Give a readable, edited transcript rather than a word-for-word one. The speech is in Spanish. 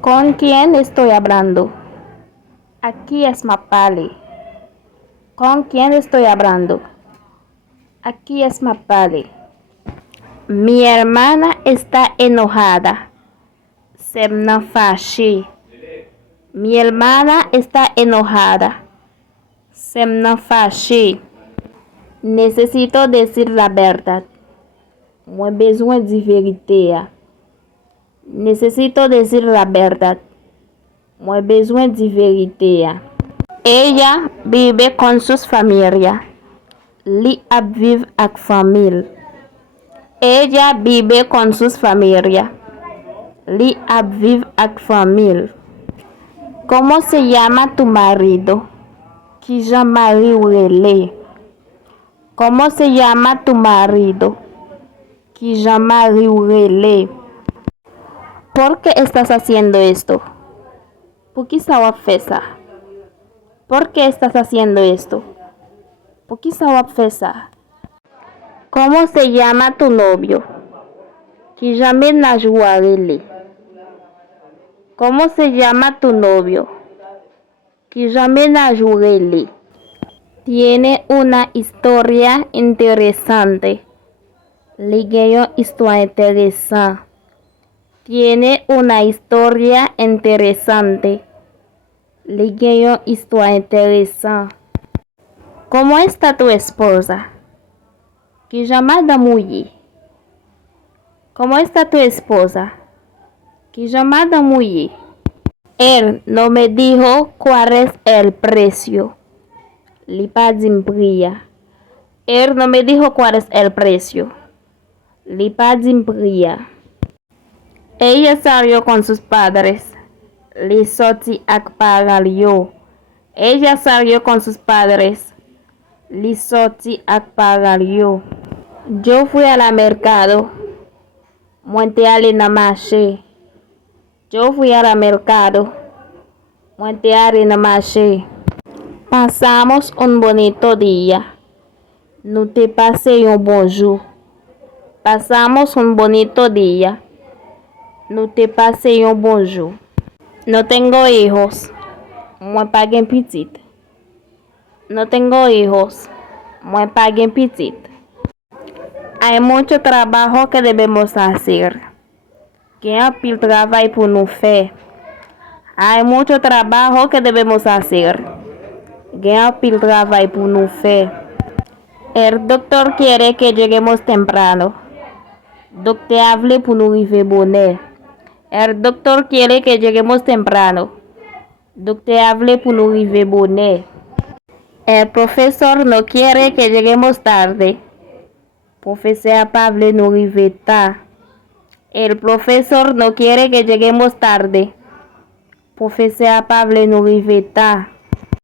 ¿Con quién estoy hablando? Aquí es Mapale. ¿Con quién estoy hablando? Aquí es Mapale. Mi hermana está enojada. Semnafashi. Mi hermana está enojada. Semnafashi. Necesito decir la verdad. Moi besoin de vérité. Necesito decir la verdad. Moi besoin de vérité. Ella vive con sus familia. Li ap vive ak famille. Ella vive con sus familia. Li ap vive ak famille. ¿Cómo se llama tu marido? Ki jan mari ou rele? ¿Cómo se llama tu marido? Ki jan mari ou rele? ¿Por qué estás haciendo esto? ¿Por qué sa wap fè ça? ¿Por qué estás haciendo esto? ¿Por qué sa wap fè ça? ¿Cómo se llama tu novio? Ki jan menaj ou a rele? ¿Cómo se llama tu novio? Ki jan menaj ou rele? Tiene una historia interesante. Li gen yon histoire intéressant. Tiene una historia interesante. Li gen yon histoire intéressant. ¿Cómo está tu esposa? Ki jan madame ou ye? ¿Cómo está tu esposa? Ki jan madame ou ye? Él no me dijo cuál es el precio. Li pa dim priya. Él no me dijo cuál es el precio. Li pa dim priya. Ella salió con sus padres. Li sorti ak paral yo. Ella salió con sus padres. Li sorti ak paral yo. Yo fui a la mercado. Mwen te ale nan marché. Yo fui a la mercado. Mwen te ale nan marché. Pasamos un bonito día. Nou te pase yon bonjour. Pasamos un bonito día. Nou te pase yon bonjour. No tengo hijos. Mwen pa gen pitit. No tengo hijos. Mwen pa gen pitit. Hay mucho trabajo que debemos hacer. Gen apil travay pou nou fe. Hay mucho trabajo que debemos hacer. Gen apil travay pou nou fe. El doctor quiere que lleguemos temprano. Docteur avle pou nou rive bonè. El doctor quiere que lleguemos temprano. Docteur avle pou nou rive bonè. El profesor no quiere que lleguemos tarde. Profesor pa vle nou rive ta. El profesor no quiere que lleguemos tarde. Profesor pa vle nou rive ta.